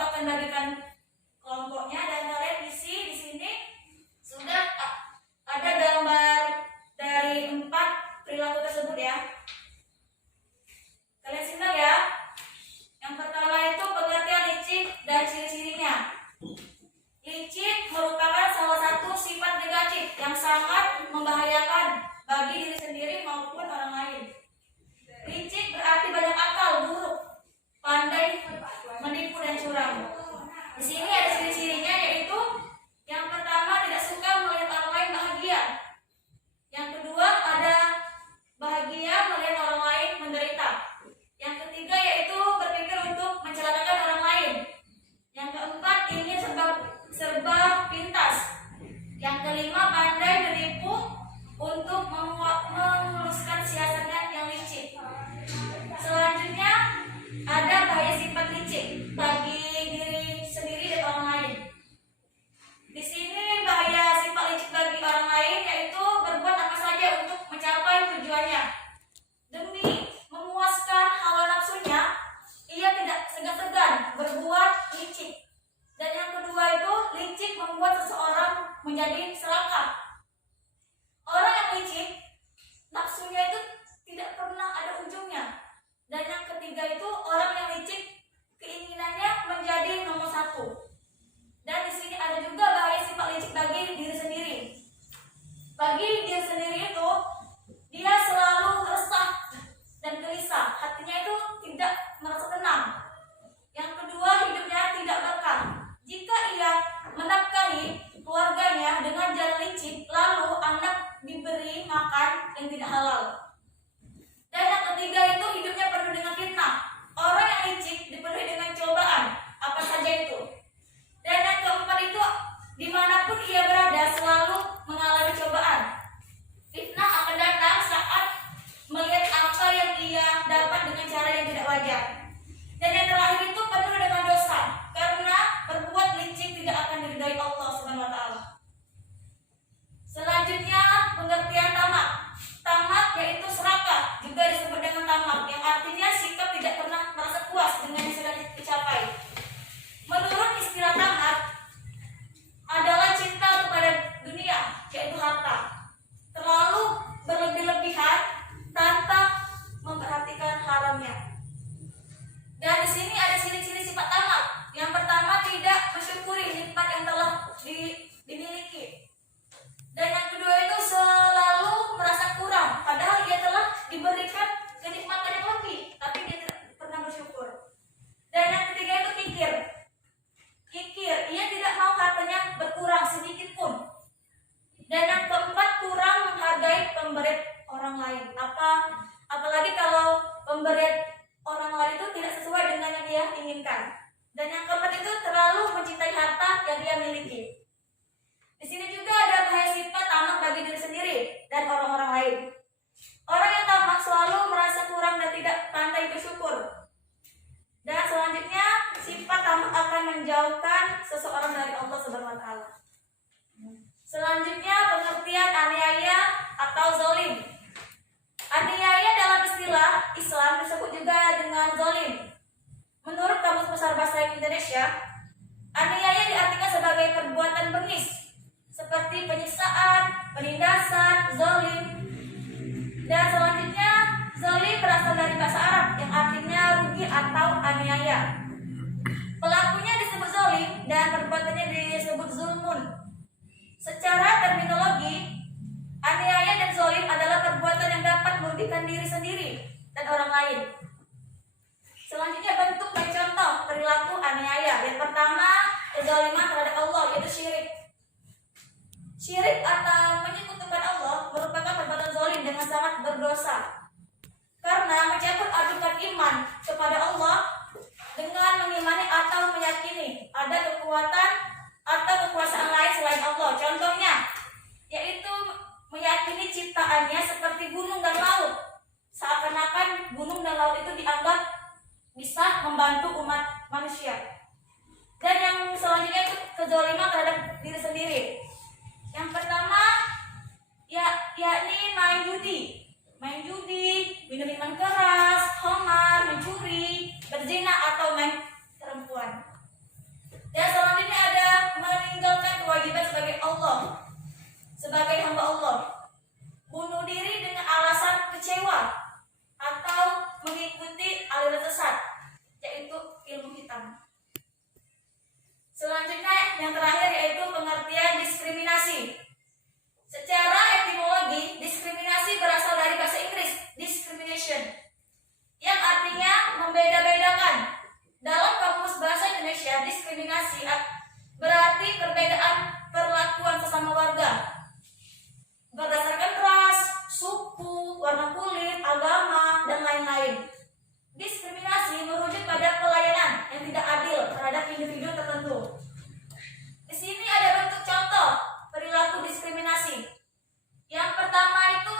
akan bagikan kelompoknya dan kalian isi di sini sudah ada gambar dari 4 perilaku tersebut ya. Kalian simak ya. Yang pertama itu pengertian licik dan ciri-cirinya. Licik merupakan salah satu sifat negatif yang sangat membahayakan bagi diri sendiri maupun orang lain. Licik berarti banyak akal buruk, pandai menipu dan curang. Di sini ada ciri-cirinya, yaitu yang pertama tidak suka melihat orang lain bahagia. Yang kedua ada bahagia melihat orang lain menderita. Yang ketiga yaitu berpikir untuk mencelakakan orang lain. Yang keempat ingin serba pintas. Yang kelima pandai menipu untuk memuluskan siasatnya yang licik. Selanjutnya ada bahaya sifat licik bagi diri sendiri dan orang lain. Di sini bahaya sifat licik bagi orang lain yaitu berbuat apa saja untuk mencapai tujuannya. Demi memuaskan hawa nafsunya, ia tidak segan-segan berbuat licik. Dan yang kedua itu licik membuat seseorang menjadi serakah. Orang yang licik, nafsunya itu tidak pernah ada ujungnya. Dan yang ketiga itu orang yang licik, keinginannya menjadi nomor 1. Dan di sini ada juga bahaya sifat licik bagi diri sendiri. Bagi diri sendiri itu, dia selalu resah dan gelisah. Hatinya itu tidak merasa tenang. Yang kedua, hidupnya tidak berkah. Jika ia menafkahi keluarganya dengan jalan licik, lalu anak diberi makan yang tidak halal. Dan yang ketiga itu hidupnya penuh dengan fitnah. Orang yang licik dipenuhi dengan cobaan, apa saja itu. Dan yang keempat itu dimanapun ia berada selalu mengalami cobaan. Fitnah akan datang saat melihat apa yang ia dapat dengan cara yang tidak wajar. Dan yang terakhir itu penuh dengan dosa, karena berbuat licik tidak akan diridhai Allah Subhanahu wa taala. Selanjutnya pengertian tamak. Tamak yaitu serakah, juga disebut dengan tamak, yang artinya sikap tidak pernah merasa puas dengan yang sudah dicapai. Menurut istilah tamak adalah cinta kepada dunia, yaitu harta, terlalu berlebih-lebihan tanpa memperhatikan haramnya. Dan di sini ada ciri-ciri sifat tamak. Yang pertama tidak mensyukuri nikmat yang telah dimiliki. Dan yang kedua itu selalu merasa kurang, padahal ia telah diberikan kenikmatan yang lebih, tapi dia tidak pernah bersyukur. Dan yang ketiga itu kikir. Kikir, ia tidak mau hartanya berkurang sedikit pun. Dan yang keempat kurang menghargai pemberian orang lain. Apalagi kalau pemberian orang lain itu tidak sesuai dengan yang dia inginkan. Dan yang keempat itu terlalu mencintai harta yang dia miliki. Di sini juga ada bahaya sifat tamak bagi diri sendiri dan orang-orang lain. Orang yang tamak selalu merasa kurang dan tidak pandai bersyukur. Dan selanjutnya sifat tamak akan menjauhkan seseorang dari Allah Subhanahu wa taala. Selanjutnya pengertian aniaya atau zalim. Aniaya dalam istilah Islam disebut juga dengan zalim. Menurut Kamus Besar Bahasa Indonesia, aniaya diartikan sebagai perbuatan bengis seperti penyiksaan, penindasan, zalim. Dan selanjutnya zalim berasal dari bahasa Arab yang artinya rugi atau aniaya. Pelakunya disebut zalim dan perbuatannya disebut zulmun. Secara terminologi, aniaya dan zalim adalah perbuatan yang dapat merugikan diri sendiri dan orang lain. Selanjutnya bentuk dan contoh perilaku aniaya. Yang pertama, kezaliman terhadap Allah, yaitu syirik. Syirik atau menyekutukan Allah merupakan perbuatan zalim dengan sangat berdosa. Karena mencampur adukan iman kepada Allah dengan mengimani atau meyakini ada kekuatan atau kekuasaan lain selain Allah. Contohnya, yaitu meyakini ciptaannya seperti gunung dan laut. Seakan-akan gunung dan laut itu dianggap bisa membantu umat manusia. Dan yang selanjutnya itu kezaliman terhadap diri sendiri. Yang pertama, yakni main judi, minum minuman keras, khamar, mencuri, berzina atau main perempuan. Dalam Kamus Bahasa Indonesia, diskriminasi berarti perbedaan perlakuan sesama warga berdasarkan ras, suku, warna kulit, agama, dan lain-lain. Diskriminasi merujuk pada pelayanan yang tidak adil terhadap individu tertentu. Di sini ada bentuk contoh perilaku diskriminasi. Yang pertama itu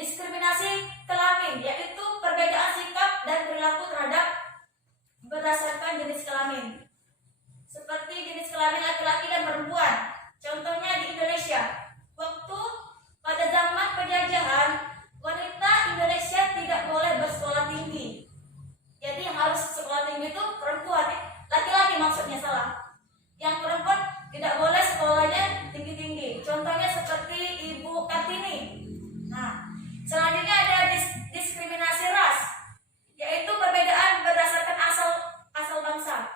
diskriminasi kelamin, yaitu perbedaan sikap dan perilaku terhadap berdasarkan jenis kelamin. Seperti jenis kelamin laki-laki dan perempuan. Contohnya di Indonesia, waktu pada zaman penjajahan, wanita Indonesia tidak boleh bersekolah tinggi. Jadi yang harus sekolah tinggi itu perempuan, laki-laki maksudnya salah. Yang perempuan tidak boleh sekolahnya tinggi-tinggi. Contohnya seperti Ibu Kartini. Nah, selanjutnya ada diskriminasi ras, yaitu perbedaan berdasarkan asal bangsa,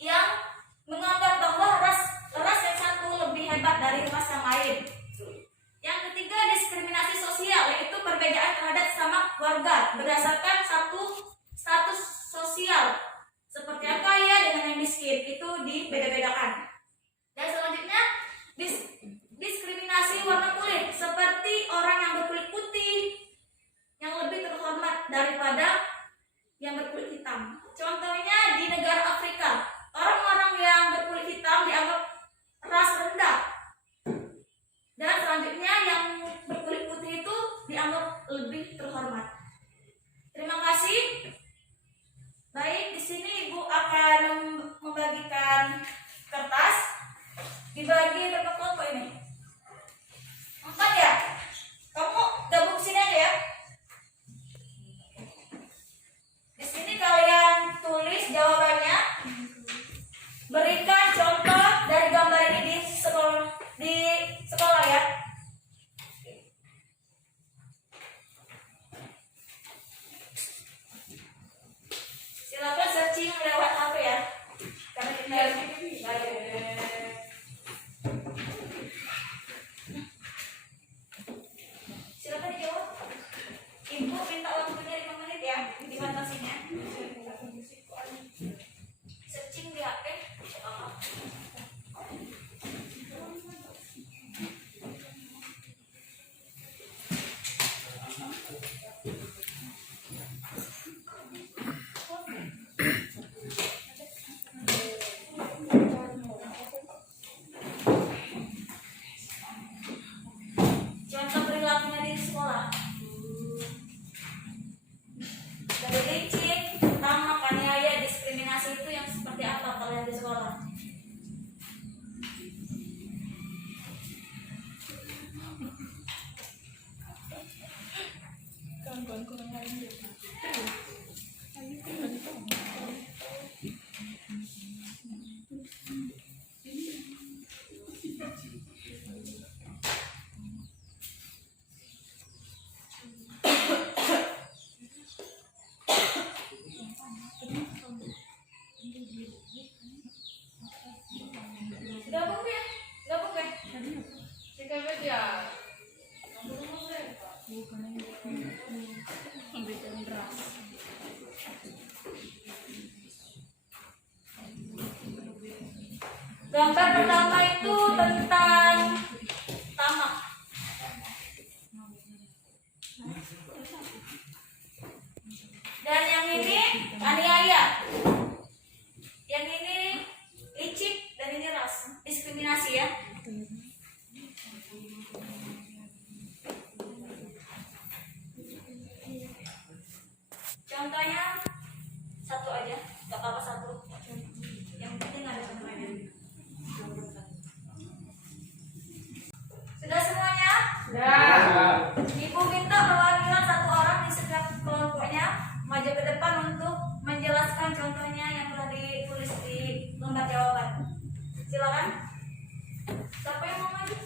yang menganggap bahwa ras yang satu lebih hebat dari ras yang lain. Yang ketiga, diskriminasi sosial, yaitu perbedaan terhadap sesama warga berdasarkan satu status sosial, seperti yang kaya dengan yang miskin, itu dibeda-bedakan. Dan selanjutnya, diskriminasi warna kulit, seperti orang yang berkulit putih yang lebih terhormat daripada yang berkulit hitam. Contohnya di negara Afrika, orang-orang yang berkulit hitam dianggap ras rendah. Dan selanjutnya yang berkulit putih itu dianggap lebih terhormat. Terima kasih. Baik, di sini Ibu akan membagikan kertas. Dibagi berapa kelompok ini? 4 ya? Kamu gabung sini aja ya. Di sini kalian tulis jawabannya. Berikan contoh dari gambar ini di sekolah ya. Silakan searching lewat HP ya. Karena kita silakan dijawab. Ibu minta waktunya 5 menit ya, dibatasinya. Searching di HP. Contoh perilakunya di sekolah. Dari licik, tamak, aniaya, diskriminasi itu yang seperti apa kalian di sekolah? Gabung ya? Jika beda. Gambar pertama itu tentang tamak. Dan yang ini aniaya. Yang ini licik dan ini ras. Diskriminasi ya. Contohnya satu aja, gak apa-apa satu. Yang penting ada semuanya. Sudah semuanya? Ya. Ibu minta perwakilan satu orang di setiap kelompoknya maju ke depan untuk menjelaskan contohnya yang telah ditulis di lembar jawaban. Silakan. Siapa yang mau maju?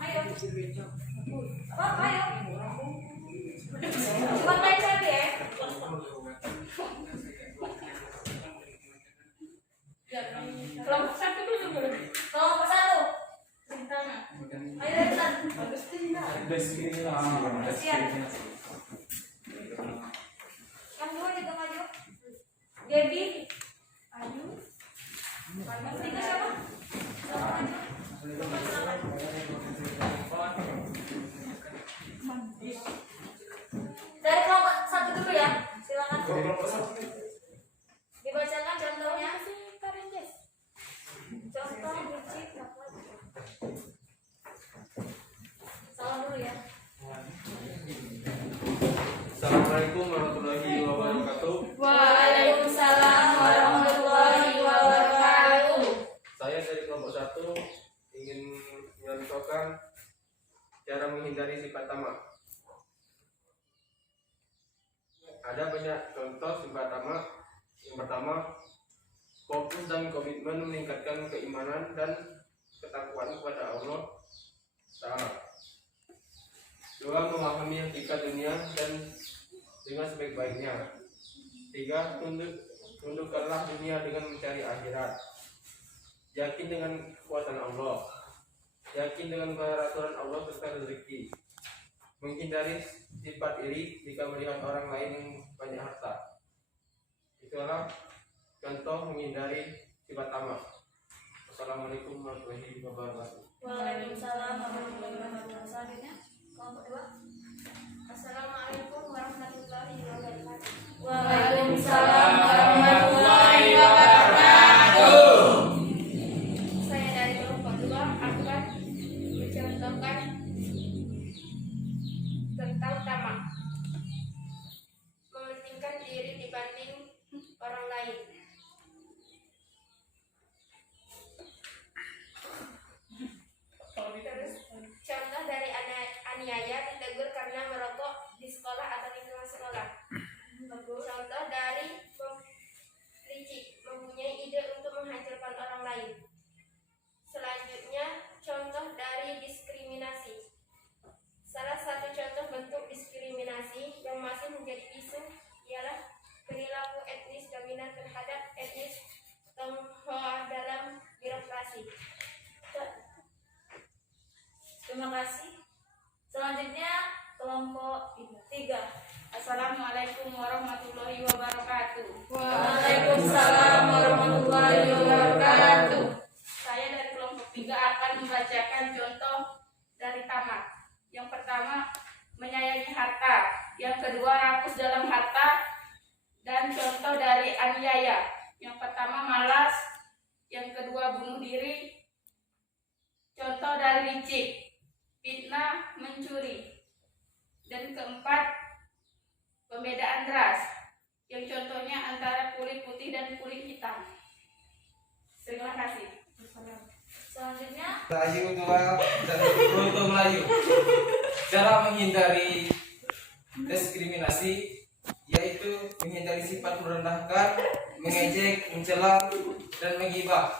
Ayo. Apa? Ayo. Buat lain saja ya. Kelompok satu dulu. Kelompok satu. Ayo depan. Kasihan. Yang dua juga Debbie, Ayu, tiga siapa? Dari kelompok satu dulu ya, silakan. Dibacakan contohnya. Contoh licik. Salam dulu ya. Assalamualaikum warahmatullahi wabarakatuh. Waalaikumsalam warahmatullahi wabarakatuh. Saya dari kelompok 1 ingin mencontohkan cara menghindari sifat tamak. Ada banyak contoh sifat tamak. Yang pertama, fokus dan komitmen meningkatkan keimanan dan ketakwaan kepada Allah Ta'ala. 2. Memahami hakikat dunia dan dengan sebaik-baiknya. 3. Tundukkanlah dunia dengan mencari akhirat. Yakin dengan kekuatan Allah. Yakin dengan peraturan Allah serta rezeki. Menghindari sifat iri jika melihat orang lain yang banyak harta. Itulah contoh menghindari sifat tamak. Wassalamualaikum warahmatullahi wabarakatuh. Waalaikumsalam warahmatullahi wabarakatuh. Selanjutnya kelompok 2. Assalamualaikum warahmatullahi wabarakatuh. Waalaikumsalam warahmatullahi wabarakatuh. Saya dari kelompok 2 akan mencontohkan tentang tamak. Mementingkan diri dibanding orang lain. Terus contoh dari aniaya ditegur karena merokok di sekolah atau lingkungan sekolah. Contoh dari licik, mempunyai ide untuk menghancurkan orang lain. Selanjutnya contoh dari diskriminasi. Salah satu contoh bentuk diskriminasi yang masih menjadi isu ialah perilaku etnis dominan terhadap etnis Tionghoa dalam birokrasi. Terima kasih. Selanjutnya kelompok 3. Assalamualaikum warahmatullahi wabarakatuh. Waalaikumsalam warahmatullahi wabarakatuh. Saya dari kelompok 3 akan membacakan contoh dari tamak. Yang pertama, menyayangi harta. Yang kedua, rakus dalam harta. Dan contoh dari aniaya. Yang pertama, malas. Yang kedua, bunuh diri. Contoh dari licik, fitnah, mencuri. Dan keempat, pembedaan ras, yang contohnya antara kulit putih dan kulit hitam. Terima kasih. Selanjutnya Melayu tua dan Proto Melayu. Cara menghindari diskriminasi yaitu menghindari sifat merendahkan, mengejek, mencela, dan menghibah.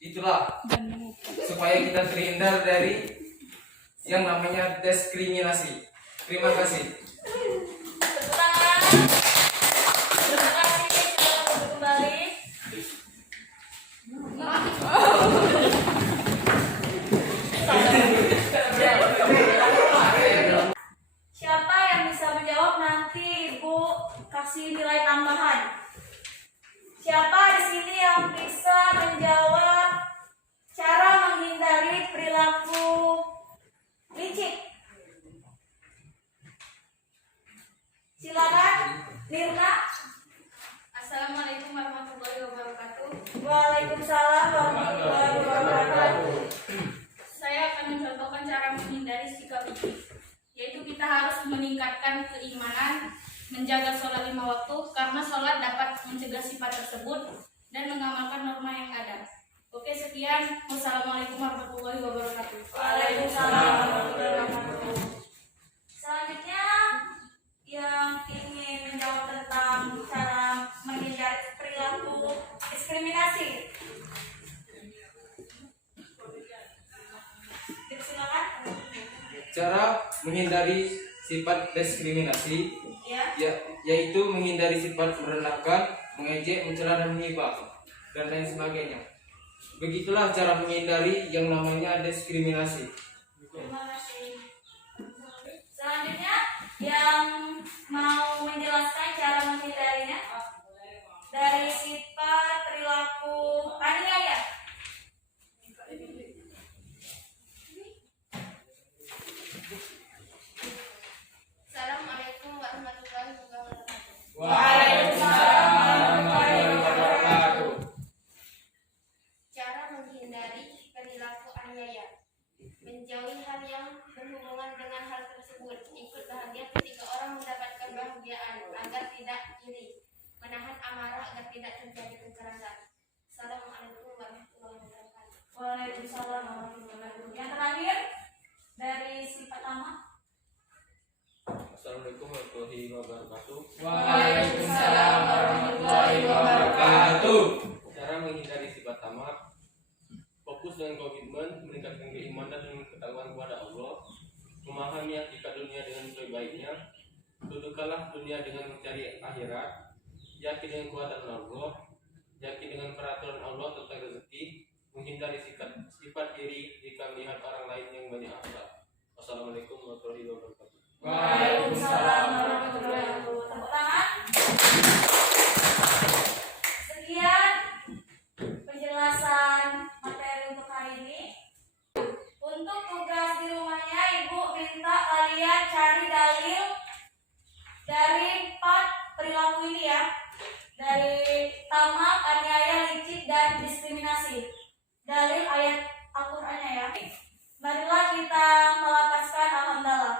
Itulah supaya kita terhindar dari yang namanya diskriminasi. Terima kasih. tepuk tangan. Terima kasih. Silakan duduk kembali. Siapa yang bisa menjawab, nanti Ibu kasih nilai tambahan. Siapa di sini yang bisa menjawab cara menghindari perilaku licik? Silakan, Nirna. Assalamualaikum warahmatullahi wabarakatuh. Waalaikumsalam warahmatullahi wabarakatuh. Saya akan mencontohkan cara menghindari sikap licik, yaitu kita harus meningkatkan keimanan, menjaga sholat 5 waktu, karena sholat dapat mencegah sifat tersebut dan mengamalkan norma yang ada. Oke, sekian. Wassalamualaikum warahmatullahi wabarakatuh. Waalaikumsalam warahmatullahi wabarakatuh. Selanjutnya yang ingin menjawab tentang cara menghindari perilaku diskriminasi. Silakan. Cara menghindari sifat diskriminasi Ya. yaitu menghindari sifat merendahkan, mengejek, mencela, dan menghibah dan lain sebagainya. Begitulah cara menghindari yang namanya diskriminasi. Terima kasih. Selanjutnya yang mau menjelaskan cara menghindarinya dari tidak iri, menahan amarah agar tidak terjadi kekerasan. Assalamualaikum warahmatullahi wabarakatuh. Waalaikumsalam warahmatullahi wabarakatuh. Yang terakhir dari sifat tamak. Assalamualaikum warahmatullahi wabarakatuh. Waalaikumsalam warahmatullahi wabarakatuh. Cara menghindari sifat tamak: fokus dengan komitmen, meningkatkan keimanan dan ketakwaan kepada Allah, memahami hakikat dunia dengan sebaik-baiknya, dudukkanlah dunia dengan mencari akhirat, yakin dengan kuatan Allah, yakin dengan peraturan Allah tentang rezeki, menghindari sifat iri jika melihat orang lain yang banyak akhlak. Wassalamualaikum warahmatullahi wabarakatuh. Waalaikumsalam warahmatullahi wabarakatuh. Tepuk tangan. Sekian penjelasan materi untuk hari ini. Untuk tugas di rumahnya, Ibu minta kalian cari dalil dari 4 perilaku ini ya. Dari tamak, aniaya, licik, dan diskriminasi. Dalil ayat Al-Qur'annya ya. Marilah kita melapaskan alhamdulillah.